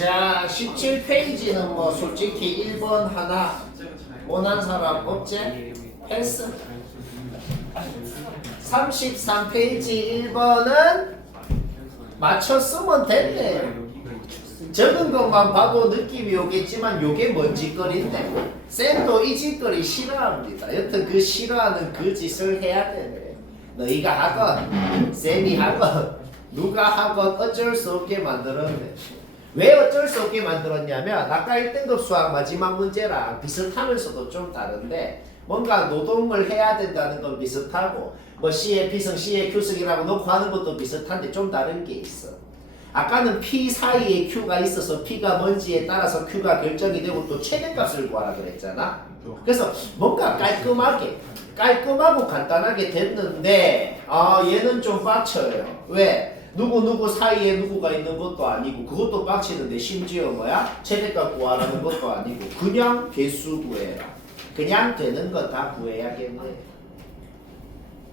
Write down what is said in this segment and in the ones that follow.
자, 17페이지는 뭐 솔직히 1번 하나 원한 사람 없지? 패스. 33페이지 1번은 맞춰 쓰면 됐네. 적은 것만 봐도 느낌이 오겠지만 요게 뭔 짓거리인데 쌤도 이 짓거리 싫어합니다. 여튼 그 싫어하는 그 짓을 해야 되네. 너희가 하건 쌤이 하건 누가 하건 어쩔 수 없게 만들었네. 왜 어쩔 수 없게 만들었냐면 아까 1등급 수학 마지막 문제랑 비슷하면서도 좀 다른데 뭔가 노동을 해야 된다는 건 비슷하고 뭐 C의 P승, C의 Q승이라고 놓고 하는 것도 비슷한데 좀 다른 게 있어. 아까는 P 사이에 Q가 있어서 P가 뭔지에 따라서 Q가 결정이 되고 또 최대값을 구하라 그랬잖아. 그래서 뭔가 깔끔하고 간단하게 됐는데 얘는 좀 빡쳐요. 왜? 누구 사이에 누구가 있는 것도 아니고 그것도 빡치는데 심지어 뭐야? 최대값 구하라는 것도 아니고 그냥 개수 구해라. 그냥 되는 거 다 구해야겠네.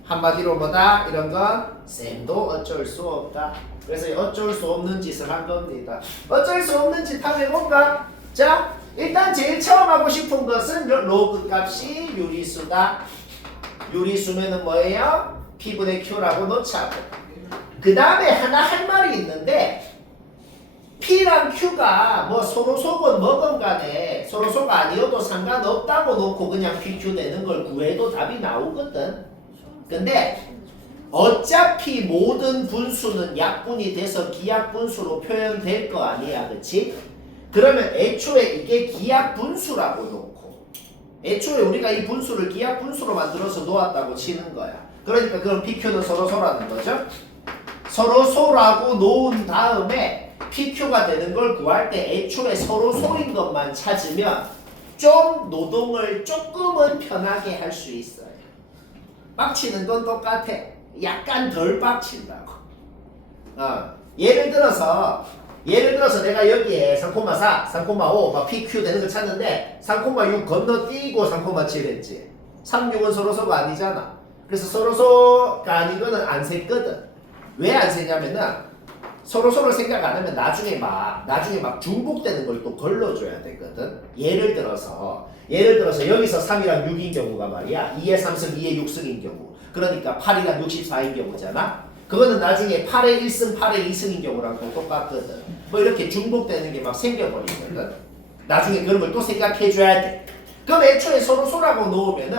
한마디로 뭐다? 이런 건 쌤도 어쩔 수 없다. 그래서 어쩔 수 없는 짓을 한 겁니다. 어쩔 수 없는 짓 하면 뭔가? 자, 일단 제일 처음 하고 싶은 것은 로그 값이 유리수다. 유리수면은 뭐예요? P분의 Q라고 놓자고. 그 다음에 하나 할 말이 있는데 P랑 Q가 뭐 서로 속은 뭐건 간에 서로 속 아니어도 상관없다고 놓고 그냥 PQ 되는 걸 구해도 답이 나오거든. 근데 어차피 모든 분수는 약분이 돼서 기약분수로 표현될 거 아니야, 그치? 그러면 애초에 이게 기약분수라고 놓고 애초에 우리가 이 분수를 기약분수로 만들어서 놓았다고 치는 거야. 그러니까 그럼 PQ는 서로소라는 거죠. 서로소라고 놓은 다음에 PQ가 되는 걸 구할 때 애초에 서로소인 것만 찾으면 좀 노동을 조금은 편하게 할 수 있어요. 빡치는 건 똑같아. 약간 덜 빡친다고. 예를 들어서 내가 여기에 3,4, 3,5 막 PQ 되는 거 찾는데 3,6 건너뛰고 3,7 했지. 3, 6은 서로소가 아니잖아. 그래서 서로소가 아닌 거는 안 샜거든. 왜 안 세냐면은 서로소를 생각 안 하면 나중에 막 중복되는 걸 또 걸러줘야 되거든. 예를 들어서 여기서 3이랑 6인 경우가 말이야. 2의 3승, 2의 6승인 경우. 그러니까 8이랑 64인 경우잖아. 그거는 나중에 8의 1승, 8의 2승인 경우랑 또 똑같거든. 뭐 이렇게 중복되는 게 막 생겨버리거든. 나중에 그런 걸 또 생각해줘야 돼. 그럼 애초에 서로소라고 놓으면은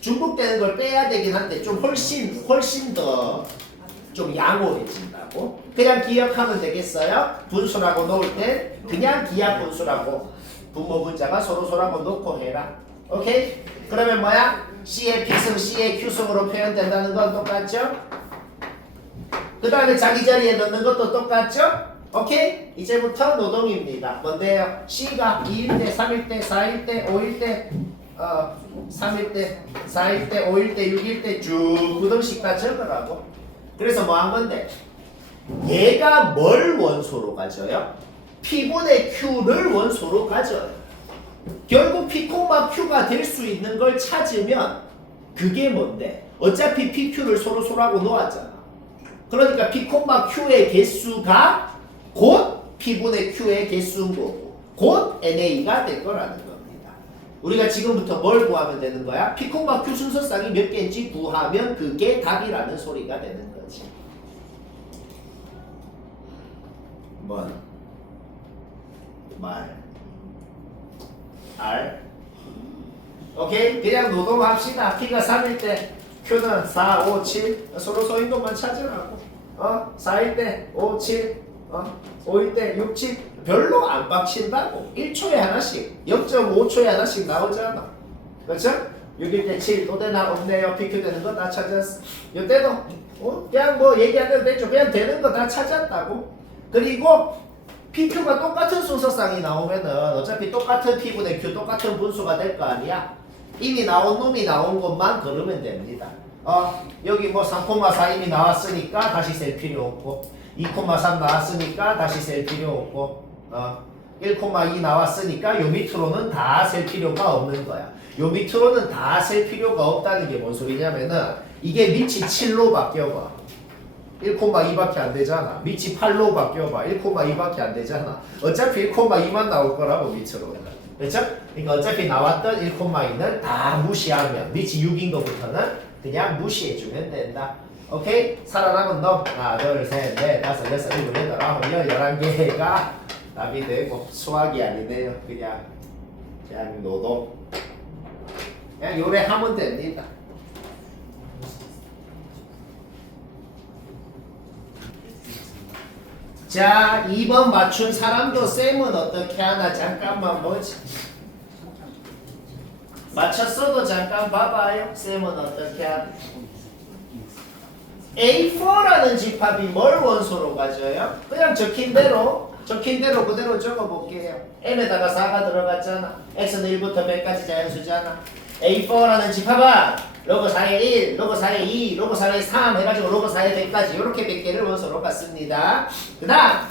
중복되는 걸 빼야 되긴 한데 좀 훨씬 더 좀 양호해진다고? 그냥 기억하면 되겠어요? 분수라고 놓을 때 그냥 기하 분수라고 분모 분자가 서로소라고 놓고 해라. 오케이? 그러면 뭐야? C의 P승, C의 Q승으로 표현된다는 건 똑같죠? 그 다음에 자기 자리에 넣는 것도 똑같죠? 오케이? 이제부터 노동입니다. 뭔데요? C가 2일 때, 3일 때, 4일 때, 5일 때 3일 때, 4일 때, 5일 때, 6일 때 쭉 구등식 다 적으라고. 그래서 뭐 한 건데 얘가 뭘 원소로 가져요? P분의 Q를 원소로 가져요. 결국 P, Q가 될 수 있는 걸 찾으면 그게 뭔데? 어차피 PQ를 서로소라고 놓았잖아. 그러니까 P, Q의 개수가 곧 P분의 Q의 개수인 거고 곧 NA가 될 거라는 겁니다. 우리가 지금부터 뭘 구하면 되는 거야? P, Q 순서쌍이 몇 개인지 구하면 그게 답이라는 소리가 되는 거지. R. 오케이? 그냥 노동합시다. P가 3일 때 Q는 4, 5, 7 서로소인 것만 찾으라고. 4일 때 5, 7 5일 때 6, 7 별로 안 빡친다고. 1초에 하나씩 0.5초에 하나씩 나오잖아. 그렇죠? 6일 때 7 또 되나 없네요. PQ 되는 거 다 찾았어. 이때도 그냥 뭐 얘기 안 해도 되죠. 그냥 되는 거 다 찾았다고. 그리고 PQ가 똑같은 순서쌍이 나오면은 어차피 똑같은 P분의 Q 똑같은 분수가 될 거 아니야. 이미 나온 놈이 나온 것만 걸으면 됩니다. 여기 뭐 3,4 이미 나왔으니까 다시 셀 필요 없고 2,3 나왔으니까 다시 셀 필요 없고 1,2 나왔으니까 요 밑으로는 다 셀 필요가 없는 거야. 요 밑으로는 다 셀 필요가 없다는 게 뭔 소리냐면은 이게 밑이 7로 바뀌어봐. 1,2밖에 안 되잖아. 밑이 8로 바뀌어봐. 1,2밖에 안 되잖아. 어차피 1,2만 나올 거라고 밑으로. 그렇죠? 그러니까 어차피 나왔던 1,2는 다 무시하면 밑이 6인 것부터는 그냥 무시해주면 된다. 오케이? 살아남은 놈 하나 둘셋넷 다섯 여섯 일곱 여덟 아홉 열 11개가 답이 되고 수학이 아니네요. 그냥 노동. 그냥 요래하면 됩니다. 자, 2번 맞춘 사람도 쌤은 어떻게 하나 잠깐만 보지. 맞췄어도 잠깐 봐봐요. 쌤은 어떻게 하나. A4라는 집합이 뭘 원소로 가져요? 그냥 적힌 대로 그대로 적어볼게요. M에다가 4가 들어갔잖아. X는 1부터 100까지 자연수잖아. A4라는 집합은 로그 4의 1, 로그 4의 2, 로그 4의 3 해가지고 로그 4의 100까지 이렇게 100개를 원소로 갔습니다. 그 다음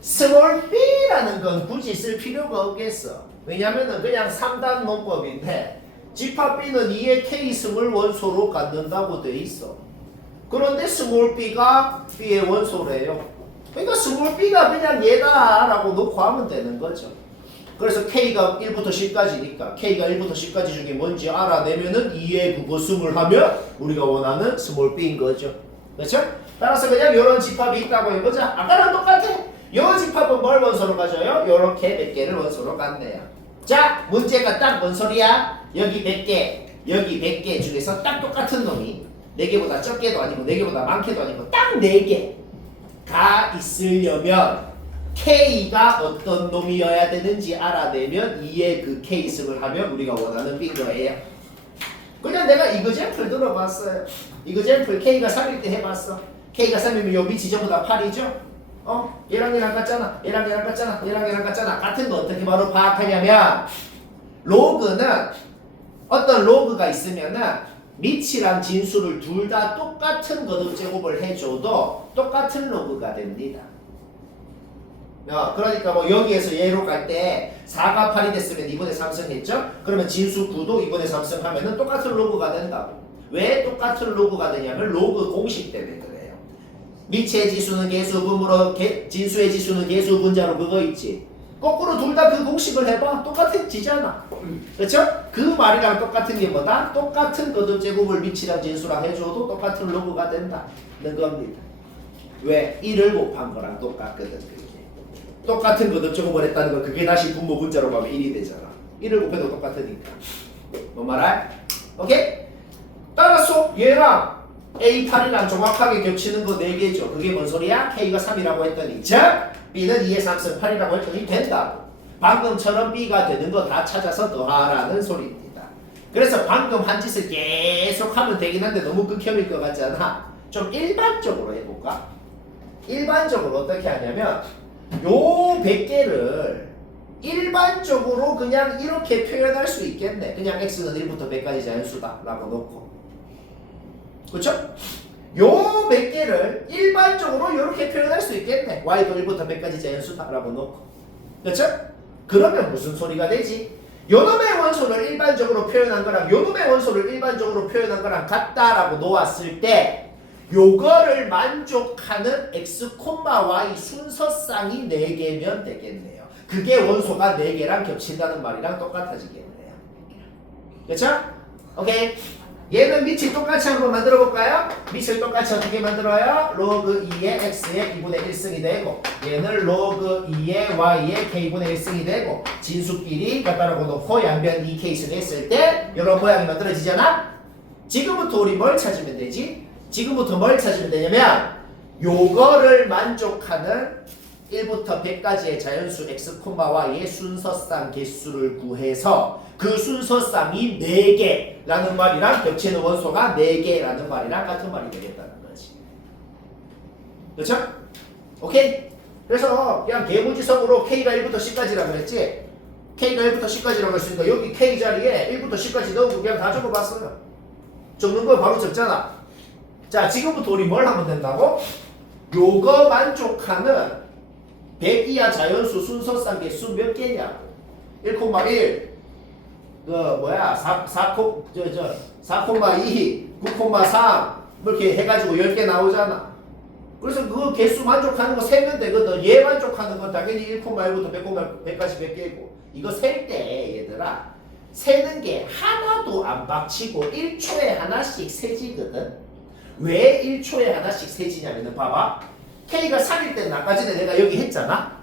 스몰 b라는 건 굳이 쓸 필요가 없겠어. 왜냐면은 그냥 3단 논법인데 집합 b는 2의 k승을 원소로 갖는다고 돼 있어. 그런데 스몰 b가 b의 원소래요. 그러니까 스몰 b가 그냥 얘다 라고 놓고 하면 되는 거죠. 그래서 K가 1부터 10까지니까 K가 1부터 10까지 중에 뭔지 알아내면은 2의 그것음을 하면 우리가 원하는 스몰 b인 거죠. 그렇죠? 따라서 그냥 이런 집합이 있다고 해보자. 아까랑 똑같아. 이 집합은 뭘 원소로 가져요? 이렇게 몇 개를 원소로 갖네요. 자, 문제가 딱 뭔 소리야? 여기 100개, 여기 100개 중에서 딱 똑같은 놈이 4개보다 적게도 아니고 4개보다 많게도 아니고 딱 4개가 있으려면 K가 어떤 놈이어야 되는지 알아내면 2의 그 K승을 하면 우리가 원하는 B인 거예요. 그냥 내가 이거잼플 들어봤어요. 이거잼플 K가 3일 때 해봤어. K가 3이면 요 밑이 전부 다 8이죠? 얘랑 얘랑 같잖아. 얘랑 얘랑 같잖아. 얘랑 얘랑 같잖아. 같은 거 어떻게 바로 파악하냐면 로그는 어떤 로그가 있으면은 밑이랑 진수를 둘 다 똑같은 거듭제곱을 해줘도 똑같은 로그가 됩니다. 그러니까 뭐 여기에서 얘로 갈 때 4가 8이 됐으면 2분의 3승 했죠? 그러면 진수 9도 2분의 3승 하면은 똑같은 로그가 된다고. 왜 똑같은 로그가 되냐면 로그 공식 때문에 그래요. 밑의 지수는 개수분모로 진수의 지수는 개수분자로 그거 있지. 거꾸로 둘 다 그 공식을 해봐. 똑같아지잖아. 그렇죠? 그 말이랑 똑같은 게 뭐다? 똑같은 거듭제곱을 밑이랑 진수랑 해줘도 똑같은 로그가 된다는 겁니다. 왜? 1을 곱한 거랑 똑같거든. 그게. 똑같은 거듭제곱을 했다는 건 그게 다시 분모 분자로 가면 1이 되잖아. 1을 곱해도 똑같으니까. 뭔 말할? 오케이? 따라서 얘랑 A8이랑 정확하게 겹치는 거 4개죠. 그게 뭔 소리야? K가 3이라고 했더니 즉 B는 2의 3승 8이라고 했더니 된다고. 방금처럼 B가 되는 거 다 찾아서 더하라는 소리입니다. 그래서 방금 한 짓을 계속 하면 되긴 한데 너무 극혐일 것 같잖아. 좀 일반적으로 해볼까? 일반적으로 어떻게 하냐면 요 100개를 일반적으로 그냥 이렇게 표현할 수 있겠네. 그냥 X는 1부터 100까지 자연수다 라고 놓고. 그쵸? 요 몇 개를 일반적으로 이렇게 표현할 수 있겠네. Y도 1부터 100까지 자연수다 라고 놓고. 그쵸? 그러면 무슨 소리가 되지? 요놈의 원소를 일반적으로 표현한 거랑 요놈의 원소를 일반적으로 표현한 거랑 같다라고 놓았을 때 요거를 만족하는 X, Y 순서쌍이 4개면 되겠네요. 그게 원소가 4개랑 겹친다는 말이랑 똑같아지겠네요. 그쵸? 오케이. 얘는 밑이 똑같이 한번 만들어 볼까요? 밑을 똑같이 어떻게 만들어요? 로그 2의 x의 2분의 1승이 되고 얘는 로그 2의 y의 k분의 1승이 되고 진수끼리 갖다 놓고 양변 2k승 했을 때 이런 모양이 만들어지잖아? 지금부터 우리 뭘 찾으면 되지? 지금부터 뭘 찾으면 되냐면 요거를 만족하는 1부터 100까지의 자연수 x, y의 순서쌍 개수를 구해서 그 순서쌍이 4개라는 말이랑 겹치는 원소가 4개라는 말이랑 같은 말이 되겠다는 거지. 그렇죠? 오케이? 그래서 그냥 개무지성으로 K가 1부터 10까지라고 그랬지? K가 1부터 10까지라고 했으니까 여기 K 자리에 1부터 10까지 넣고 그냥 다 적어봤어요. 적는 거 바로 적잖아. 자, 지금부터 우리 뭘 하면 된다고? 요거 만족하는 100 이하 자연수 순서쌍 개수 몇 개냐? 1,1 4,2 9,3 이렇게 해가지고 10개 나오잖아. 그래서 그 개수 만족하는 거 세면 되거든. 얘 만족하는 건 당연히 1,1부터 100까지 100개고 이거 셀 때 얘들아 세는 게 하나도 안 박치고 1초에 하나씩 세지거든. 왜 1초에 하나씩 세지냐면은 봐봐. K가 3일 때는 아까 전에 내가 여기 했잖아.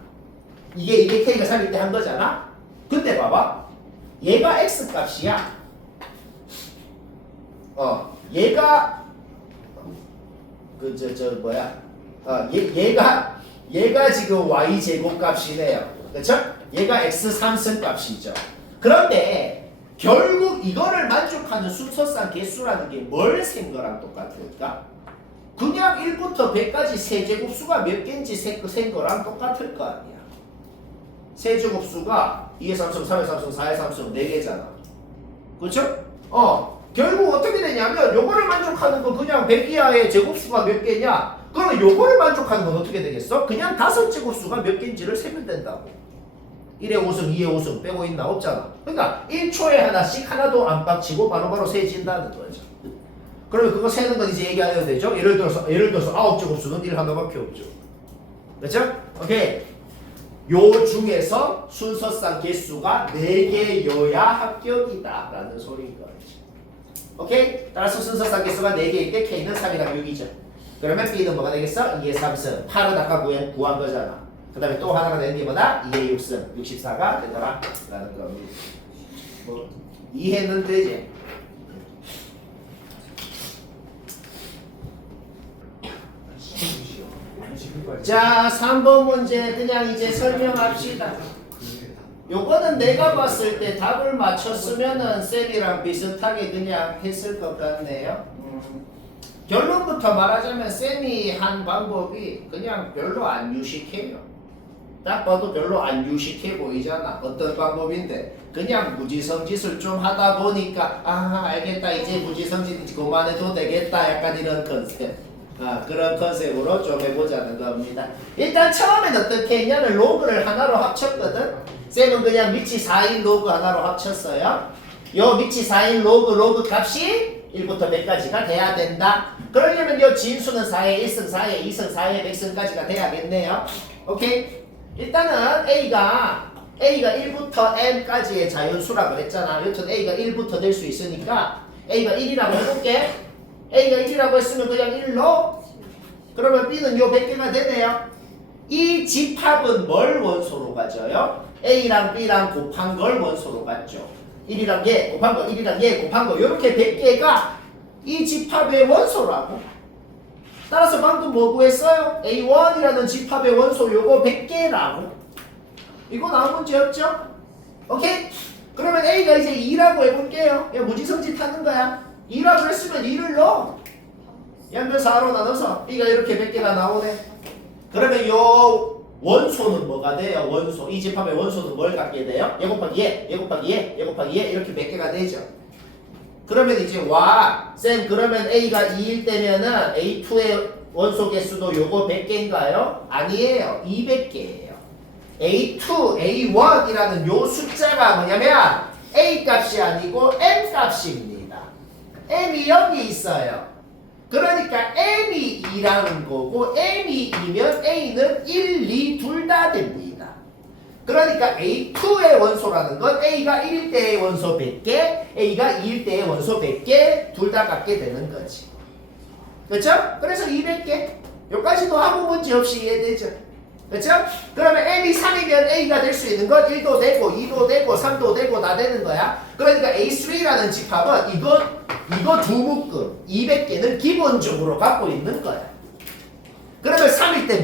이게 K가 3일 때 한 거잖아. 근데 봐봐. 얘가 X 값이야. 얘가 얘가 지금 y 제곱 값이네요. 그렇죠? 얘가 x 3승 값이죠. 그런데 결국 이거를 만족하는 순서상 개수라는 게 뭘 센 거랑 똑같을까? 그냥 1부터 100까지 세제곱수가 몇 개인지 센 거랑 똑같을 거 아니야. 세제곱수가 2의 3승, 3의 3승, 4의 3승 4개잖아. 그렇죠? 결국 어떻게 되냐면 요거를 만족하는 건 그냥 100 이하의 제곱수가 몇 개냐? 그러면 요거를 만족하는 건 어떻게 되겠어? 그냥 5제곱수가 몇 개인지를 세면 된다고. 1의 5승, 2의 5승 빼고 있나? 없잖아. 그러니까 1초에 하나씩 하나도 안 빡치고 바로바로 세진다는 거죠. 그러면 그거 세는 건 이제 얘기 안 해도 되죠? 예를 들어서 9제곱수는 1 하나밖에 없죠. 그렇죠? 오케이. 요 중에서 순서상 개수가 4개여야 합격이다 라는 소리인 거죠. 오케이? 따라서 순서상 개수가 4개일 때 K는 3이랑 6이죠. 그러면 B는 뭐가 되겠어? 2의 3승. 8은 아까 구한 거잖아. 그 다음에 또 하나가 되는 게 뭐다? 2의 6승. 64가 되더라. 라는 겁니다. 뭐 이해는 되지? 자, 3번 문제 그냥 이제 설명합시다. 요거는 내가 봤을 때 답을 맞췄으면은 쌤이랑 비슷하게 그냥 했을 것 같네요. 결론부터 말하자면 쌤이 한 방법이 그냥 별로 안 유식해요. 딱 봐도 별로 안 유식해 보이잖아. 어떤 방법인데 그냥 무지성짓을 좀 하다 보니까 알겠다 이제 무지성짓 그만해도 되겠다 약간 이런 컨셉. 그런 컨셉으로 좀 해보자는 겁니다. 일단 처음엔 어떻게 했냐면 로그를 하나로 합쳤거든. 쌤은 그냥 밑이 4인 로그 하나로 합쳤어요. 요 밑이 4인 로그 값이 1부터 100까지가 돼야 된다. 그러려면 요 진수는 4의 1승, 4의 2승, 4의 100승까지가 돼야겠네요. 오케이? 일단은 A가 1부터 M까지의 자연수라고 했잖아. 여튼 A가 1부터 될 수 있으니까 A가 1이라고 해볼게. A가 1이라고 했으면 그냥 1로 그러면 B는 요 100개가 되네요. 이 집합은 뭘 원소로 가져요? A랑 B랑 곱한 걸 원소로 갔죠. 1이랑 얘 곱한 거, 1이랑 얘 곱한 거 이렇게 100개가 이 집합의 원소라고. 따라서 방금 뭐 구했어요? A1이라는 집합의 원소 요거 100개라고. 이거 나온 문제 없죠? 오케이? 그러면 A가 이제 2라고 해볼게요. 그냥 무지성짓 하는 거야. 2라고 했으면 2를 넣어. 양변 4로 나눠서 B가 이렇게 100개가 나오네. 그러면 요 원소는 뭐가 돼요? 원소. 이 집합의 원소는 뭘 갖게 돼요? 얘 곱하기 얘, 얘 곱하기 얘, 얘 곱하기 얘 이렇게 100개가 되죠. 그러면 이제 쌤 그러면 A가 2일 때면은 A2의 원소 개수도 요거 100개인가요? 아니에요. 200개예요. A2, A1이라는 요 숫자가 뭐냐면 A 값이 아니고 M 값입니다. M이 여기 있어요. 그러니까 M이 2라는 거고 M이 2면 A는 1, 2 둘 다 됩니다. 그러니까 A2의 원소라는 건 A가 1일 때의 원소 100개, A가 2일 때의 원소 100개 둘 다 갖게 되는 거지. 그렇죠? 그래서 200개. 여기까지도 아무 문제 없이 이해되죠. 그렇죠? 그러면 M이 3이면 A가 될 수 있는 건 1도 되고 2도 되고 3도 되고 다 되는 거야. 그러니까 A3라는 집합은 이거 두 묶음 200개는 기본적으로 갖고 있는 거야. 그러면 3일 때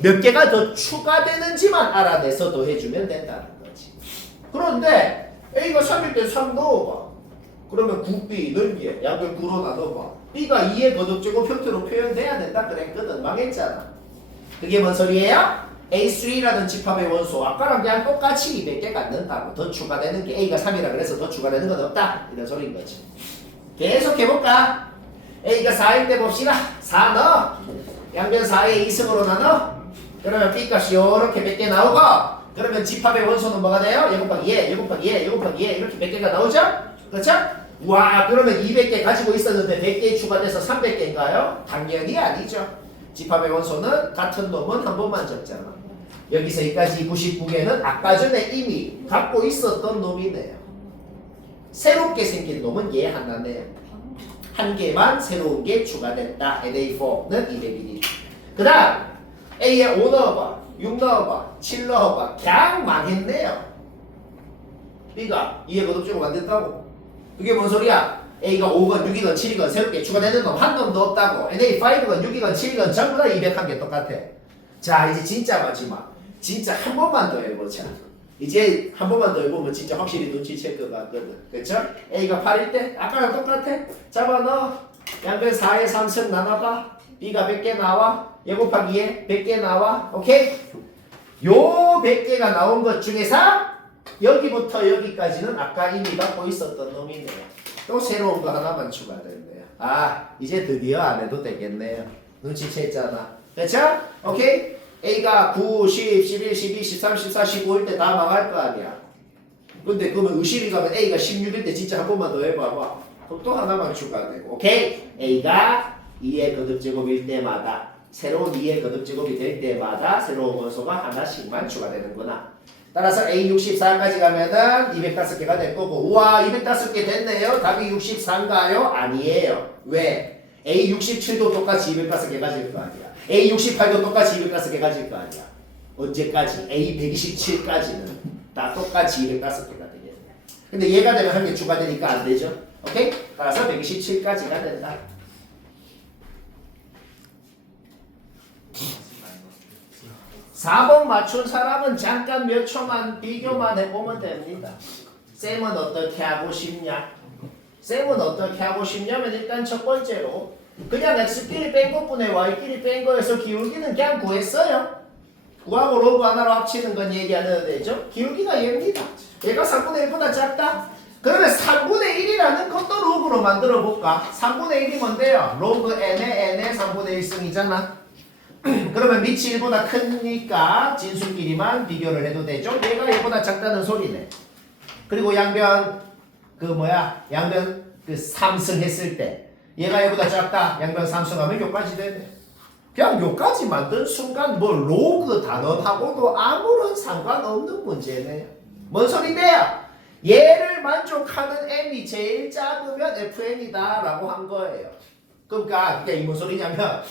몇 개가 더 추가되는지만 알아내서 더해주면 된다는 거지. 그런데 A가 3일 때 3 넣어봐. 그러면 9B는 얘 양변 9로 나눠봐. B가 2의 거듭제곱 형태로 표현돼야 된다 그랬거든. 망했잖아. 그게 뭔 소리예요? A3라는 집합의 원소 아까랑 그냥 똑같이 200개 갖는다고. 더 추가되는 게 A가 3이라 그래서 더 추가되는 건 없다 이런 소리인 거지. 계속 해볼까? A가 4일 때 봅시다. 4 넣어. 양변 4의 2승으로 나눠. 그러면 B값이 요렇게 100개 나오고 그러면 집합의 원소는 뭐가 돼요? 얘 곱하기 얘, 얘 곱하기 얘, 얘 곱하기 얘 이렇게 100개가 나오죠? 그렇죠? 와 그러면 200개 가지고 있었는데 100개 추가돼서 300개인가요? 당연히 아니죠. 집합의 원소는 같은 놈은 한 번만 적잖아. 여기서 여기까지 99개는 아까 전에 이미 갖고 있었던 놈이네요. 새롭게 생긴 놈은 얘 하나네요. 한 개만 새로운 게 추가됐다. NA4는 201. 그 다음 A에 5 넣어봐, 6 넣어봐, 7 넣어봐. 그냥 망했네요. B가 2의 거듭제곱 만든다고. 그게 뭔 소리야? A가 5건, 6이건, 7이건 새롭게 추가되는 놈 한 놈도 없다고. NA5건, 6이건, 7이건 전부 다 201개 똑같아. 자, 이제 진짜 마지막. 진짜 한 번만 더 해보자. 이제 한 번만 더 해보면 진짜 확실히 눈치챌 것 같거든. 그쵸? A가 8일 때 아까랑 똑같아. 잡아 넣어. 양변 4에 3승 나눠봐. B가 100개 나와. 얘 곱하기 얘 100개 나와. 오케이? 요 100개가 나온 것 중에서 여기부터 여기까지는 아까 이미 갖고 있었던 놈이네요. 또 새로운 거 하나만 추가됐네요. 아, 이제 드디어 안 해도 되겠네요. 눈치챘잖아. 그쵸? 오케이? A가 9, 10, 11, 12, 13, 14, 15일 때 다 망할 거 아니야. 근데 그러면 의심이 가면 A가 16일 때 진짜 한 번만 더 해봐봐. 그럼 또 하나만 추가되고. 오케이? A가 2의 거듭제곱일 때마다 새로운 2의 거듭제곱이 될 때마다 새로운 원소가 하나씩만 추가되는구나. 따라서 A64까지 가면은 205개가 될 거고. 우와, 205개 됐네요. 답이 64인가요? 아니에요. 왜? A67도 똑같이 205개 가질 거 아니야. A68도 똑같이 205개 가질 거 아니야. 언제까지? A127까지는 다 똑같이 205개가 되겠네. 근데 얘가 되면 한 개 추가되니까 안 되죠. 오케이? 따라서 127까지가 된다. 4번 맞춘 사람은 잠깐 몇 초만 비교만 해보면 됩니다. 쌤은 어떻게 하고 싶냐? 쌤은 어떻게 하고 싶냐면 일단 첫 번째로 그냥 x끼리 뺀 것분에 y끼리 뺀 거에서 기울기는 그냥 구했어요. 구하고 로그 하나로 합치는 건 얘기 안 해도 되죠? 기울기가 얘입니다. 얘가 3분의 1보다 작다? 그러면 3분의 1이라는 것도 로그로 만들어 볼까? 3분의 1이 뭔데요? 로그 n의 3분의 1승이잖아. 그러면 밑이 1보다 크니까 진수끼리만 비교를 해도 되죠? 얘가 얘보다 작다는 소리네. 그리고 양변 양변 3승 했을 때 얘가 얘보다 작다. 양변 3승하면 요까지 되네. 그냥 요까지 만든 순간 뭐 로그 단어하고도 아무런 상관없는 문제네요. 뭔 소리인데요? 얘를 만족하는 m이 제일 작으면 fn이다 라고 한 거예요. 그러니까 이게 뭔 소리냐면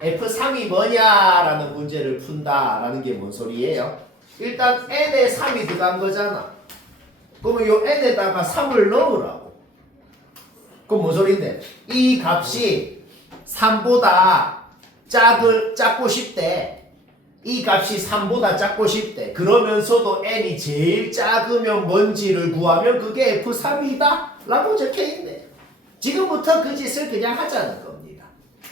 F3이 뭐냐라는 문제를 푼다라는 게 뭔 소리예요? 일단 n에 3이 들어간 거잖아. 그러면 요 n에다가 3을 넣으라고. 그럼 뭔 소리인데? 이 값이 3보다 작고 싶대. 이 값이 3보다 작고 싶대. 그러면서도 n이 제일 작으면 뭔지를 구하면 그게 F3이다 라고 적혀있네. 지금부터 그 짓을 그냥 하자는 겁니다.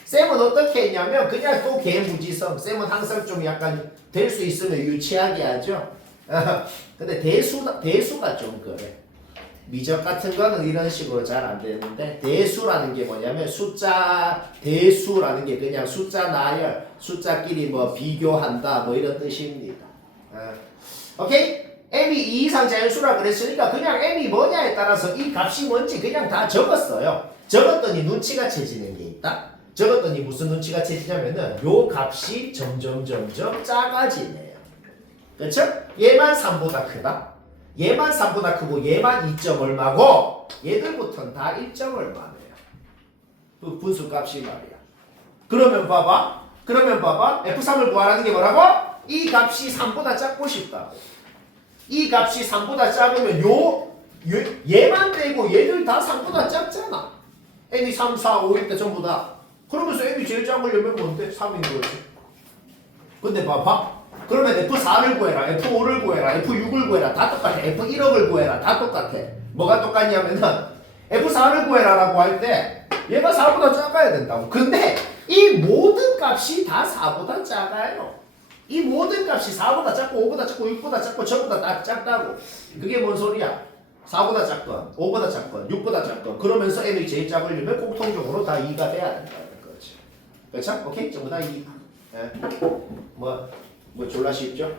쌤은 어떻게 했냐면 그냥 또 개무지성. 쌤은 항상 좀 약간 될 수 있으면 유치하게 하죠. 근데 대수가 좀 그래. 미적 같은 거는 이런 식으로 잘 안 되는데 대수라는 게 뭐냐면 대수라는 게 그냥 숫자 나열, 숫자끼리 뭐 비교한다 뭐 이런 뜻입니다. 오케이? m이 2 이상 자연수라 그랬으니까 그냥 m이 뭐냐에 따라서 이 값이 뭔지 그냥 다 적었어요. 적었더니 눈치가 채지는 게 있다. 적었더니 무슨 눈치가 채지냐면은 요 값이 점점 작아지네요. 그렇죠? 얘만 3보다 크다. 얘만 3보다 크고 얘만 2점 얼마고 얘들부터는 다 1점 얼마네요. 그 분수값이 말이야. 그러면 봐봐. F3을 구하라는 게 뭐라고? 이 값이 3보다 작고 싶다고. 이 값이 3보다 작으면 얘만 빼고 얘들 다 3보다 작잖아. n이 3, 4, 5일 때 전부 다. 그러면서 n이 제일 작으려면 뭔데? 3인 거지. 근데 봐봐. 그러면 F4를 구해라, F5를 구해라, F6을 구해라. 다 똑같아. F1억을 구해라. 다 똑같아. 뭐가 똑같냐면은 F4를 구해라라고 할 때 얘가 4보다 작아야 된다고. 근데 이 모든 값이 다 4보다 작아요. 이 모든 값이 4보다 작고 5보다 작고 6보다 작고 전부 다 작다고. 그게 뭔 소리야? 4보다 작건, 5보다 작건, 6보다 작건. 그러면서 n이 제일 작으려면 공통적으로 다 2가 돼야 된다는 거지. 그렇죠? 오케이? 전부 다 2. 뭐 졸라 쉽죠?